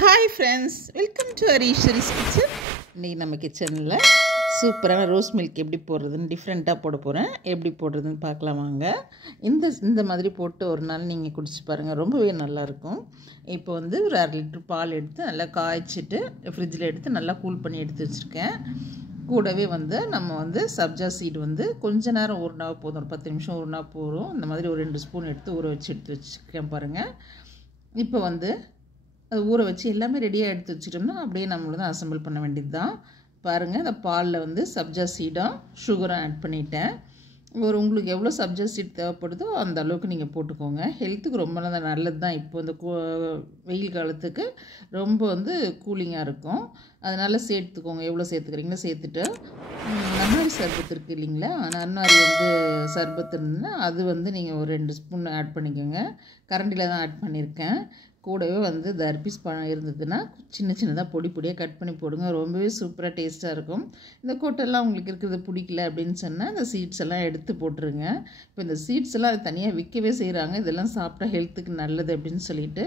Hi friends, welcome to Arisha's kitchen. இன்னைக்கு நம்ம கிச்சனில் சூப்பரான ரோஸ் மில்க் எப்படி போடுறதுன்னு டிஃப்ரெண்ட்டாக போட போகிறேன். எப்படி போடுறதுன்னு பார்க்கலாம் வாங்க. இந்த மாதிரி போட்டு ஒரு நாள் நீங்கள் குடிச்சு பாருங்கள், ரொம்பவே நல்லாயிருக்கும். இப்போ ஒரு 1/2 லிட்டர் பால் எடுத்து நல்லா காய்ச்சிட்டு ஃப்ரிட்ஜில் எடுத்து நல்லா கூல் பண்ணி எடுத்து வச்சுருக்கேன். கூடவே நம்ம சப்ஜா சீடு கொஞ்ச நேரம் ஊறினா போதும், ஒரு 10 நிமிஷம் ஊறினா போதும். இந்த மாதிரி ஒரு 2 ஸ்பூன் எடுத்து ஊற வச்சு எடுத்து வச்சுருக்கேன் பாருங்கள். இப்போ அது ஊற வச்சு எல்லாமே ரெடியாக எடுத்து வச்சுட்டோம்னா அப்படியே நம்மள அசம்பிள் பண்ண வேண்டியது தான். பாருங்கள், அந்த பாலில் சப்ஜா சீடும் சுகரும் ஆட் பண்ணிட்டேன். உங்களுக்கு எவ்வளோ சப்ஜா சீட் தேவைப்படுதோ அந்த அளவுக்கு நீங்கள் போட்டுக்கோங்க. ஹெல்த்துக்கு ரொம்ப நல்லது தான். இப்போ வெயில் காலத்துக்கு ரொம்ப கூலிங்காக இருக்கும். அதனால் சேர்த்துக்கோங்க, எவ்வளோ சேர்த்துக்கிறீங்களோ சேர்த்துட்டு. நன்னாரி சர்பத்து இருக்குது இல்லைங்களா, நன்னாரி சர்பத்து இருந்ததுன்னா அது நீங்கள் ஒரு 2 ஸ்பூன் ஆட் பண்ணிக்கோங்க. கரண்டியில் தான் ஆட் பண்ணியிருக்கேன். கூடவே தர்பீஸ் பழம் இருந்ததுன்னா சின்ன சின்னதாக பொடி பொடியாக கட் பண்ணி போடுங்க. ரொம்பவே சூப்பராக டேஸ்ட்டாக இருக்கும். இந்த கொட்டெல்லாம் உங்களுக்கு இருக்கிறது பிடிக்கல அப்படின்னு சொன்னால் இந்த சீட்ஸ் எல்லாம் எடுத்து போட்டுருங்க. இப்போ இந்த சீட்ஸ் எல்லாம் அது தனியாக விற்கவே செய்கிறாங்க. இதெல்லாம் சாப்பிட்டா ஹெல்த்துக்கு நல்லது அப்படின்னு சொல்லிட்டு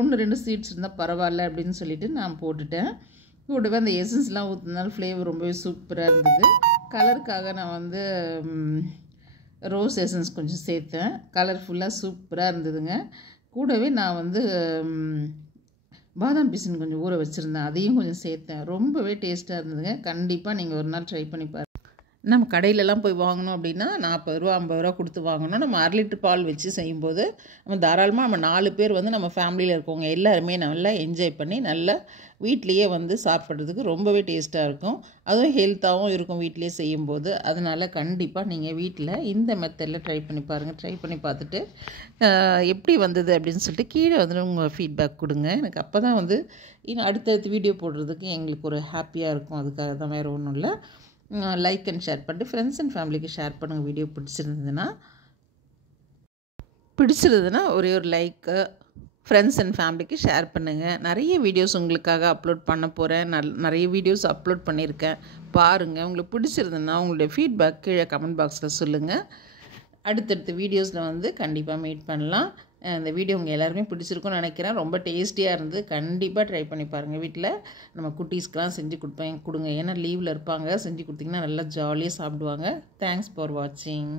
1-2 சீட்ஸ் இருந்தால் பரவாயில்ல அப்படின்னு சொல்லிட்டு நான் போட்டுட்டேன். கூடவே அந்த எசன்ஸ்லாம் ஊற்றுனால ஃப்ளேவர் ரொம்பவே சூப்பராக இருந்தது. கலருக்காக நான் ரோஸ் எசன்ஸ் கொஞ்சம் சேர்த்தேன். கலர்ஃபுல்லாக சூப்பராக இருந்ததுங்க. கூடவே நான் பாதாம் பிசின் கொஞ்சம் ஊற வச்சுருந்தேன், அதையும் கொஞ்சம் சேர்த்தேன். ரொம்பவே டேஸ்ட்டாக இருந்ததுங்க. கண்டிப்பாக நீங்கள் ஒரு நாள் ட்ரை பண்ணி பாருங்கள். நம்ம கடையிலலாம் போய் வாங்கணும் அப்படின்னா 40 ரூபா 50 ரூபா கொடுத்து வாங்கணும். நம்ம 1/2 லிட்டர் பால் வச்சு செய்யும்போது நம்ம தாராளமாக நம்ம 4 பேர் நம்ம ஃபேமிலியில் இருக்கவங்க எல்லாருமே நல்லா என்ஜாய் பண்ணி நல்லா வீட்லேயே சாப்பிட்றதுக்கு ரொம்பவே டேஸ்ட்டாக இருக்கும். அதுவும் ஹெல்த்தாகவும் இருக்கும் வீட்டிலேயே செய்யும்போது. அதனால் கண்டிப்பாக நீங்கள் வீட்டில் இந்த மெத்தடில் ட்ரை பண்ணி பாருங்கள். ட்ரை பண்ணி பார்த்துட்டு எப்படி வந்தது அப்படின்னு சொல்லிட்டு கீழே உங்கள் ஃபீட்பேக் கொடுங்க. எனக்கு அப்போ தான் இன்னும் அடுத்தடுத்து வீடியோ போடுறதுக்கு எங்களுக்கு ஒரு ஹாப்பியாக இருக்கும். அதுக்காக தான், வேறு ஒன்றும் இல்லை. லைக் அண்ட் ஷேர் பண்ணிட்டு ஃப்ரெண்ட்ஸ் அண்ட் ஃபேமிலிக்கு ஷேர் பண்ணுங்கள். வீடியோ பிடிச்சிருந்ததுன்னா ஒரே ஒரு லைக்கு ஃப்ரெண்ட்ஸ் அண்ட் ஃபேமிலிக்கு ஷேர் பண்ணுங்கள். நிறைய வீடியோஸ் உங்களுக்காக அப்லோட் பண்ண போகிறேன். நிறைய வீடியோஸ் அப்லோட் பண்ணியிருக்கேன், பாருங்கள். உங்களுக்கு பிடிச்சிருந்ததுன்னா உங்களுடைய ஃபீட்பேக் கீழே கமெண்ட் பாக்ஸில் சொல்லுங்கள். அடுத்தடுத்த வீடியோஸில் கண்டிப்பாக மீட் பண்ணலாம். இந்த வீடியோ உங்கள் எல்லாருமே பிடிச்சிருக்குன்னு நினைக்கிறேன். ரொம்ப டேஸ்டியாக இருந்து கண்டிப்பாக ட்ரை பண்ணி பாருங்கள். வீட்டில் நம்ம குட்டீஸ்க்கெலாம் செஞ்சு கொடுங்க. ஏன்னா லீவில் இருப்பாங்க, செஞ்சு கொடுத்திங்கன்னா நல்லா ஜாலியாக சாப்பிடுவாங்க. தேங்க்ஸ் ஃபார் வாட்சிங்.